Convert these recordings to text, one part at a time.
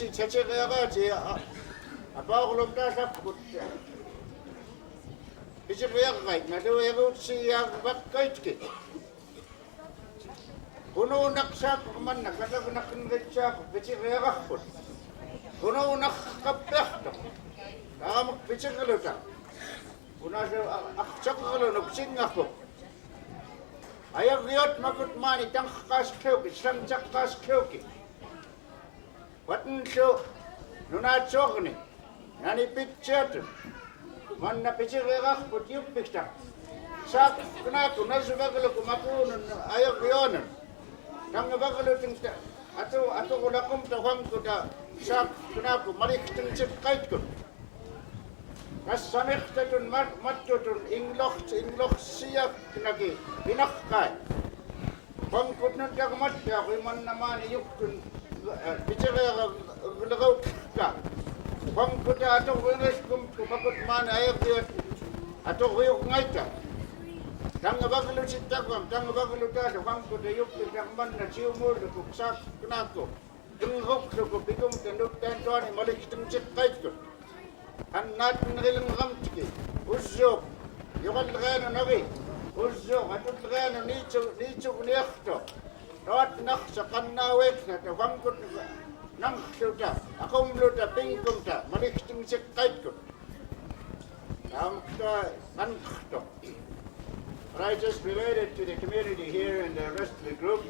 piciryaraq apauqlum taasapkut piciryaraq naluyaruutsiyaarvakkaitki kunuunaqsaaqmanna kalagnaqqinritsaaqu piciryaraqput kunuunaqqappiartoq taaramuk picirluta kunase aqsaqerlunuk singarpuk ayarriot makut maani tangqqaaskeuki samtaqqaaskeuki Watenso nunaatsorni nani pitseatu manna piciryaraqput yuppikta saak knaatu nasuvagluku makuunun ayarrionun tangavaglutin atuqulakumta Wangkuta saak knaaku maliktinsiqqaitkut kassamirtatun mattutun ingloqsiyaknaki inaqqaat Wangkutnun taqmattiaqu manna maani Yugtun piciryaraqegtaaraat Wangkuta atuqrinriskum kumakut maani ayarriot atuqriuqngaita tangavaglusittaquam tangavaglutaasa Wangkuta yuppitaqmanna civumni saak knaaku ingruqluku pikumta nuttantuani maliktinsiqqaitkut annaatnrilngamtiki ussuuq yuqallreenu nari ussuuq atulreenu niitsugniarto Roat naqsa qannaaweeknata Wangkut nangluta aqumluta pinkumta maliktinsiqqaitkut taamukta qanqartoq. What I just related to the community here and the rest of the group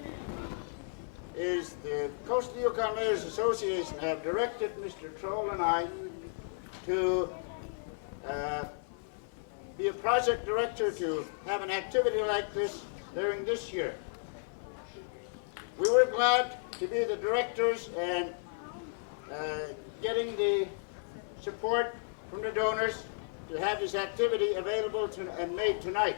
is the Coastal Yukon Mayors Association have directed Mr. Troll and I to be a project director to have an activity like this during this year. We were glad to be the directors and getting the support from the donors to have this activity available and made tonight.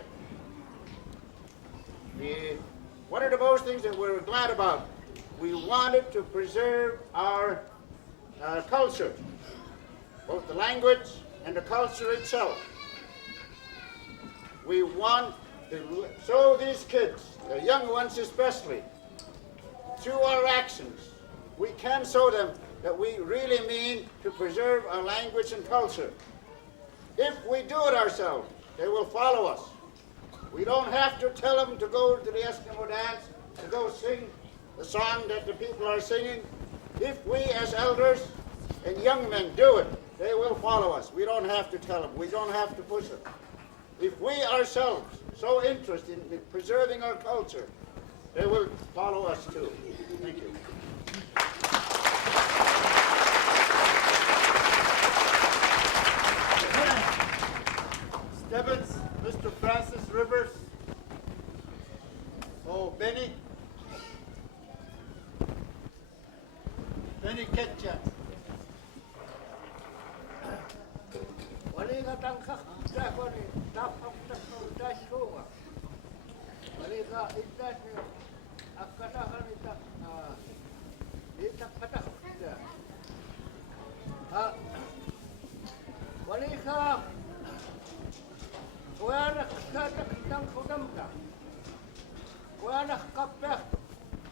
One of the most things that we're glad about, we wanted to preserve our culture, both the language and the culture itself. We want to show these kids, the young ones especially, through our actions, we can show them that we really mean to preserve our language and culture. If we do it ourselves, they will follow us. We don't have to tell them to go to the Eskimo dance, to go sing the song that the people are singing. If we as elders and young men do it, they will follow us. We don't have to tell them. We don't have to push them. If we ourselves so interested in preserving our culture, they will follow us too. Thank you. Stebbins, Mr. Francis Rivers, Benedict Ketcheak. Walika tangkak dakoni dapat tak semua. Walika itas ni akatakan itak kata. Walika kuanak kata tang kodam ta. Kuanak kapeh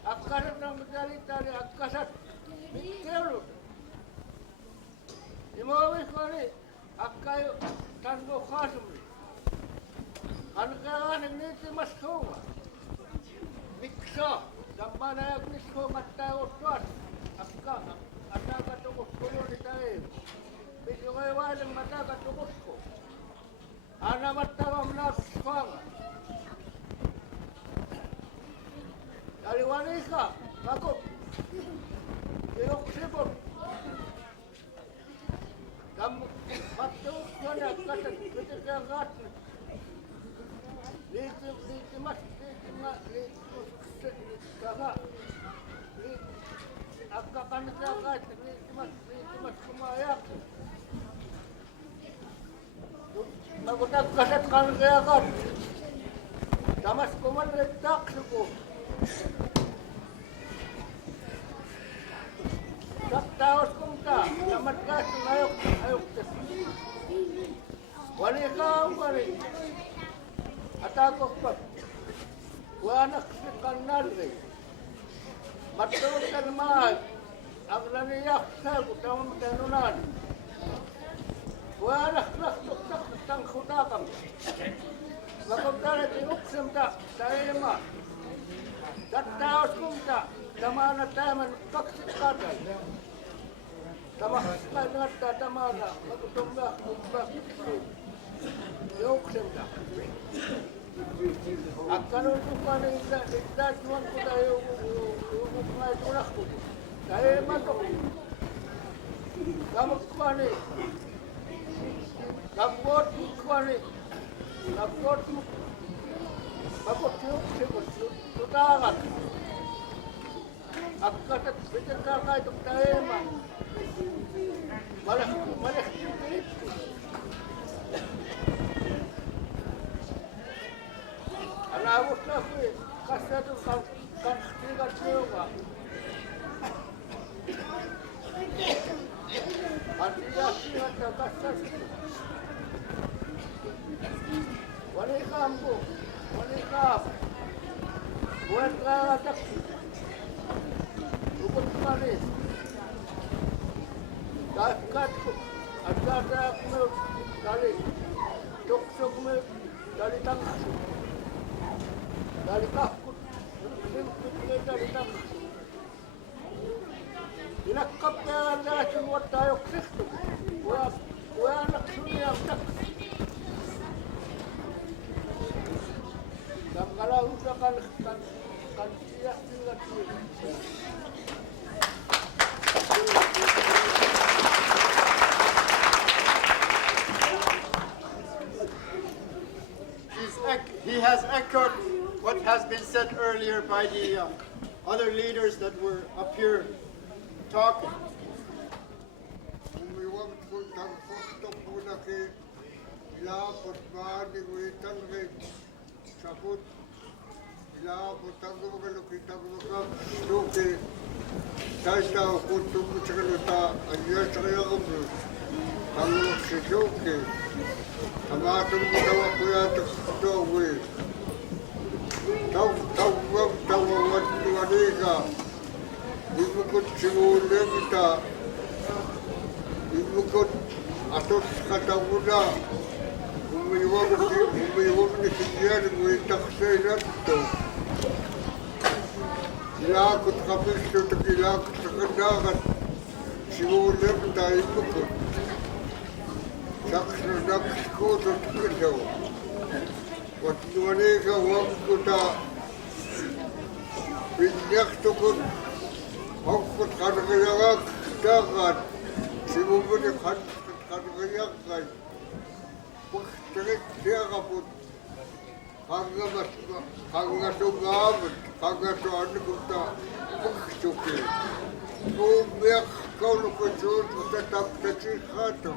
akasat nang menjadi tali akasat mikirut. Imawis kali akayo tango khasumli. Kankaran ini mas koma. Miksa dambana yak misko matao tuat. Akka ataka tukusko ni tayo. Bijoy walang mataka tukusko. Ana matawam na kwanga. Daliwani ka, bakit? Yung sipot. Kamu patut kena kata peciryaraq. Liti mas kakak. Akka qaneryaraqegtaaraat liti mas kumayak. Aku tak kasat qaneryaraq. Tamas qanellret suku. Tak taos kumta, tamat kas ayok tes. Wali kau wali. Atauq pap. Wanak si qanellret. Matul kan ma. Aglani يخسر وتمام تنونان وأنا خلصت تنخطاكم وقد قالت أقسم دائما تتاوسكم تمانا دائما تقصد قاتل تمحسك نتا تمانا وقد تنبخ يقسم أكلوا الدكان إذا جوان كذا يوم يتونخو دائما تقول كم Kapot kuani, kapot tutangan. Akatat bikin kakak itu tema. Malah anak aku tapi kasih tu kan tiga juga. Antiga siapa kasih. Waalaikumsalam, waalaikumsalam. Buat kata, bukan manis. Kat, ada kali, tuk dari tangga, dari kakut, dari tangga. Inakap anda semua tahu Kristus. Buat anak dunia tak. Kalau udah kan dia tinggal He has echoed what has been said earlier by the other leaders that were up here talking. Saput, ila putang ko kalau kita buka suke, taita kutu mucikaluta, aja saya kumlu, kalau sesuke, amatum kita wakuya tu we, tahu waktu mereka, ibu kut civumni kita, ibu kut atau kata muda. ويوم الكيان ويتخسينات لا كنت قبلت تقيلا كنت تقناغت سيقول لك دايمكم شخص نقص كوت وتقلوا وتنونيك وانكتا بنيختكم وانكت قنريرaqegtaaraat civumni qaneryarait pegtenritniaraput qangasungaamat qangasuannukuta pegtuki kuummiaqqaulukusuut utataptatiiqaatu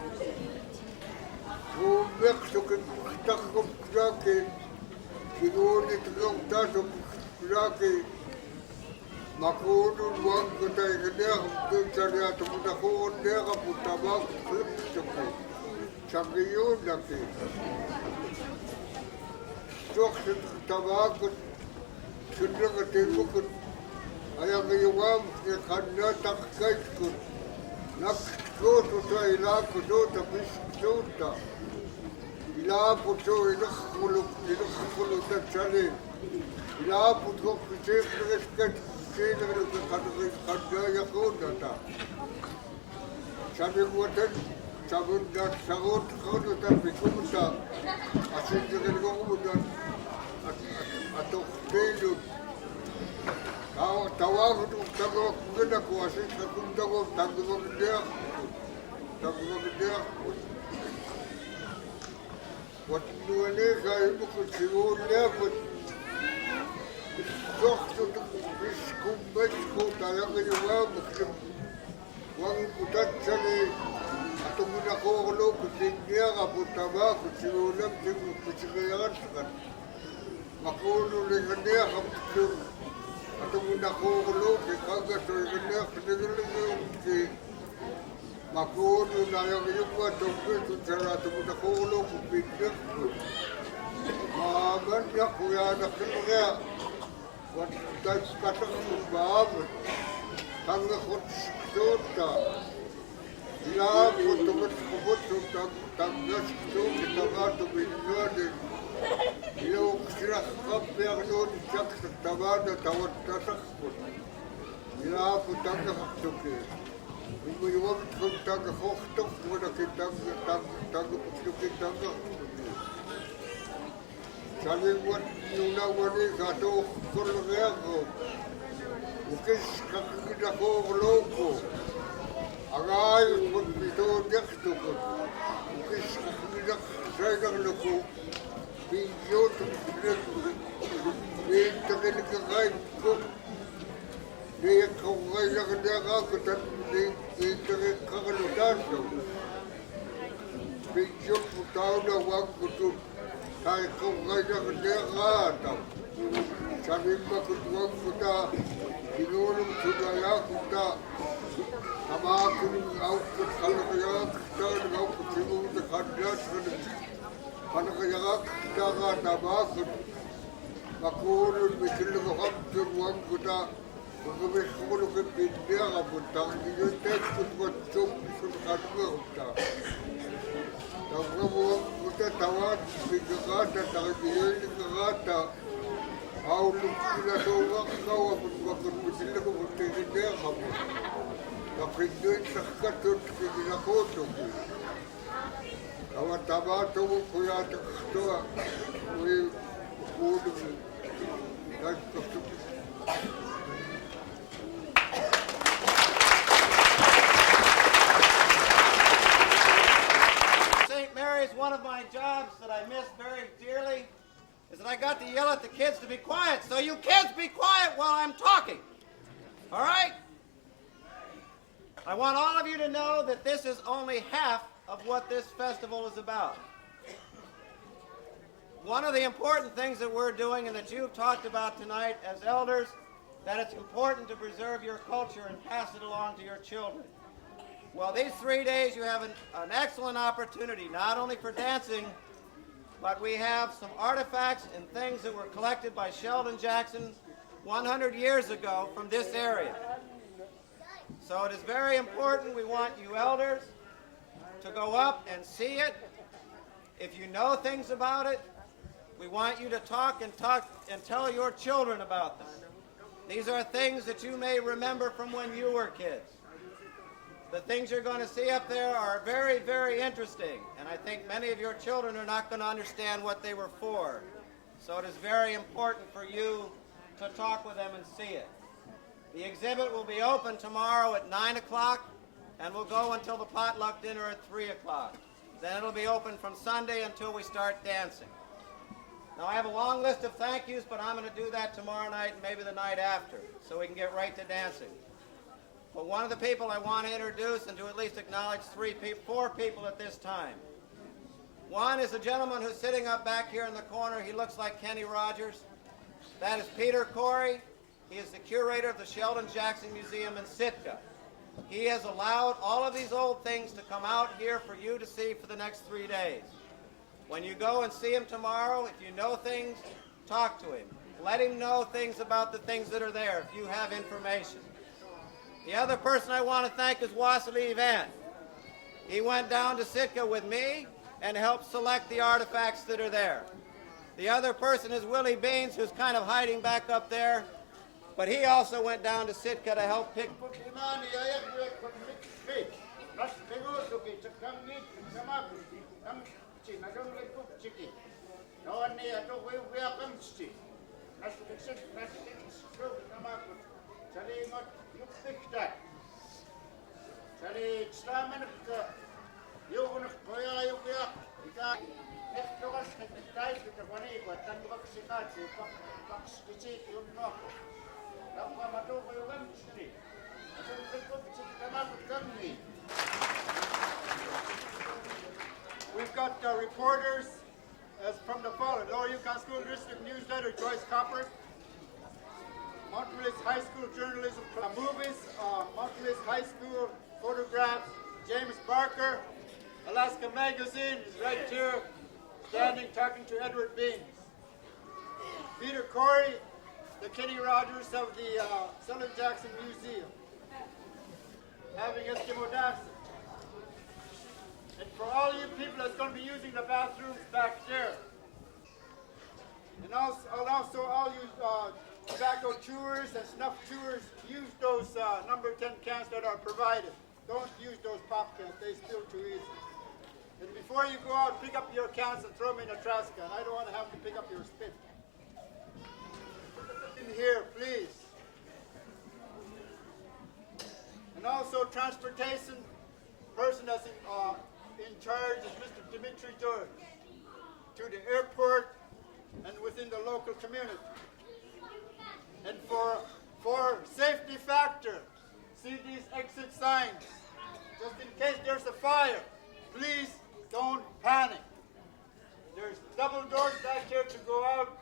kuummiaqtuki pegtarrupnaaki kiguunitngortaatu pegnaaki makuunun Wangkutnun eglerutellerkaa tamaq pegtuki Sanggiyunaki. Tuokset tamakut, sundangatimukut, ayangiyungam, qanellret nakkuututa ilaakutuuta piskuuta, ilaaputu ilukhuluta tsali, ilaaputu qisiiqneriskat siineriluka qaneryaquunata. Saningwatan sabunda sagot khunuta bikumta asinjirelgumudan atauq telut tawagut tagok gedaku asin takundagok tagogdeaq watnuaneka ibukut civumniaput soqtut biskumbetku tayaqiyuamuk Wangkutnun atungin ako ulo piciryaraqut tamaq civumni piciryaraq makuunulingniaqam atungin ako ulo qangasoyngniaqnigilngiumki makuununayaqiyuqa tungkitutsala atungin ako ulo piciryaraq maamanyaquyaanaqilrea wattaskataqsumaamat tangakot sota. Ilapot tumat kubot tangas tu kita matu binuade. Ilaw sirak kapya doon jak sa tabada tawat tasakot. Ilapot tangakot. Ibuiwag kung tagakoktok mo na kitang tagapagsukin. Saliwat nunawan ni gato kurlangyago. Ukis kakakita ko loko. Agay pagpito dekto ko. Ukis kakakita sa loko. Pinyo tumikinig. Pintakinig kagay ko. Dia kau kaya kerja aku tapi dia kekalutan tu. Pinjam tahu dah Wangkutnun. Saya kau kaya kerja kata. Saya makut Wangkutnun. Dinulung sudah ya kita. Sama aku ni aku kalau kaya kita aku civumni terkandas kalau kaya kita kata makut. Aku ni mikir kau tu Wangkutnun. Kami sekolah ke pegtenritniaraput, tangan dia tekut buat cop sudah kita. Tangan kita tawat pegkata tangan dia ni kata, awalum kita tahu kau apa bukan mesti aku pegtenritniaraput. Tapi dia sekat tu kita kotor. Awak tabat tu kuya tak tua, kuya kudu dan kesuk. One of my jobs that I miss very dearly is that I got to yell at the kids to be quiet. So you kids be quiet while I'm talking. All right? I want all of you to know that this is only half of what this festival is about. One of the important things that we're doing and that you've talked about tonight as elders, that it's important to preserve your culture and pass it along to your children. Well, these 3 days you have an excellent opportunity, not only for dancing, but we have some artifacts and things that were collected by Sheldon Jackson 100 years ago from this area. So it is very important. We want you elders to go up and see it. If you know things about it, we want you to talk and tell your children about them. These are things that you may remember from when you were kids. The things you're going to see up there are very, very interesting, and I think many of your children are not going to understand what they were for. So it is very important for you to talk with them and see it. The exhibit will be open tomorrow at 9 o'clock, and will go until the potluck dinner at 3 o'clock. Then it'll be open from Sunday until we start dancing. Now, I have a long list of thank yous, but I'm going to do that tomorrow night and maybe the night after, so we can get right to dancing. But one of the people I want to introduce and to at least acknowledge four people at this time. One is a gentleman who's sitting up back here in the corner. He looks like Kenny Rogers. That is Peter Corey. He is the curator of the Sheldon Jackson Museum in Sitka. He has allowed all of these old things to come out here for you to see for the next 3 days. When you go and see him tomorrow, if you know things, talk to him. Let him know things about the things that are there if you have information. The other person I want to thank is Wassily Ivan. He went down to Sitka with me and helped select the artifacts that are there. The other person is Willie Beans, who's kind of hiding back up there, but he also went down to Sitka to help pick. We've got reporters as from the Lower Yukon School District newsletter, Joyce Copper. Montreal's High School Journalism movies, Montreal's High School photographs, James Barker. Alaska Magazine is right here, standing talking to Edward Beans. Peter Corey, the Kenny Rogers of the Sheldon Jackson Museum. having Eskimo dances. And for all you people that's going to be using the bathrooms back there, and also all you tobacco chewers and snuff chewers, use those number 10 cans that are provided. Don't use those pop cans, they spill too easy. And before you go out, pick up your cans and throw them in a trash can. I don't want to have to pick up your spit. In here, please. And also transportation person that's in charge is Mr. Dimitri George to the airport and within the local community. And for safety factor, see these exit signs. Just in case there's a fire, please don't panic. There's double doors back here to go out.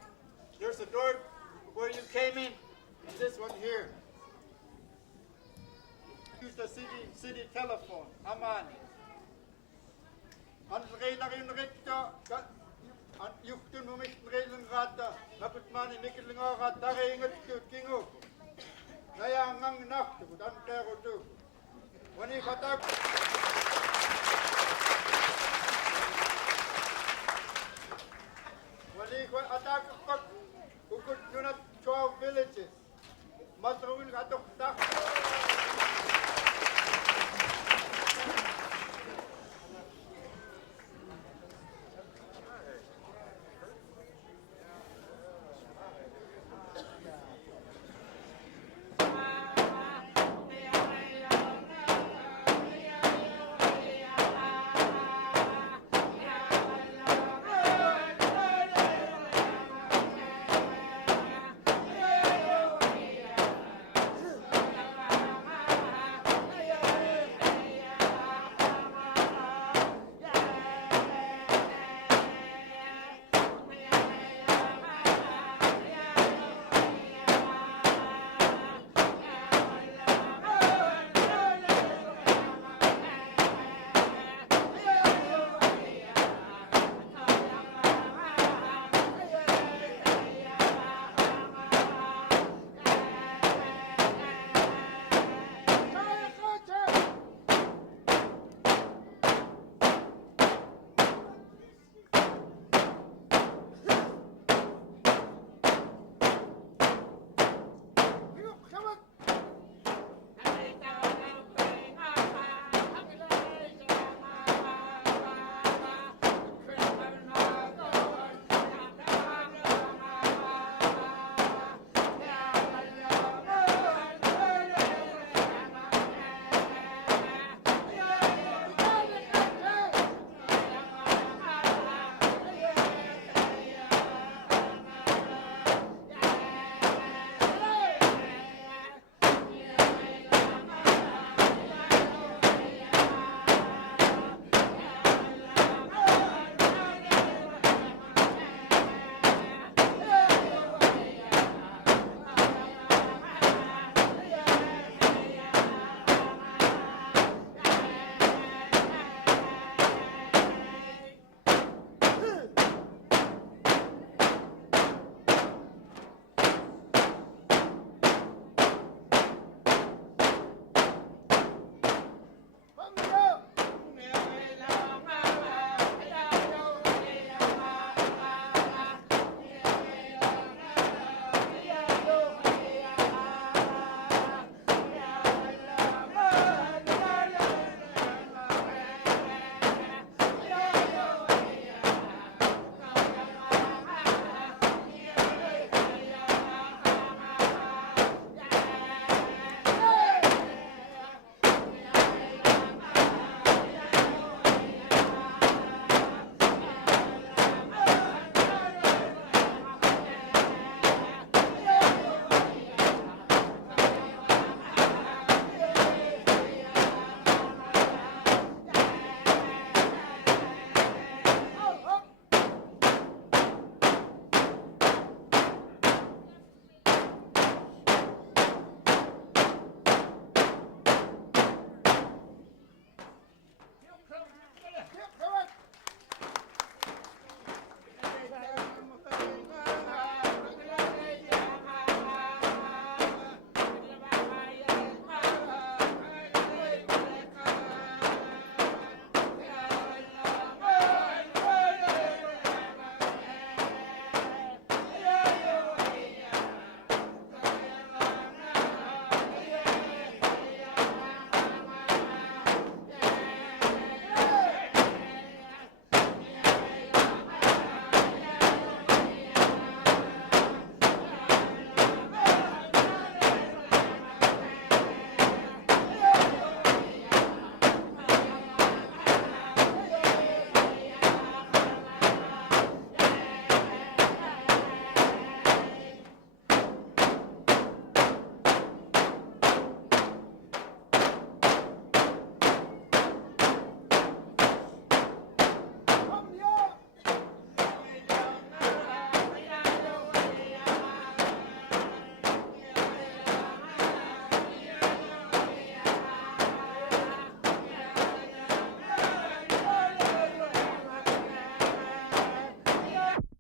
There's a door where you came in, and this one here. Use the city telephone, maani. Qaneryaraqegtaaraat, Yugtun Wangkutnun,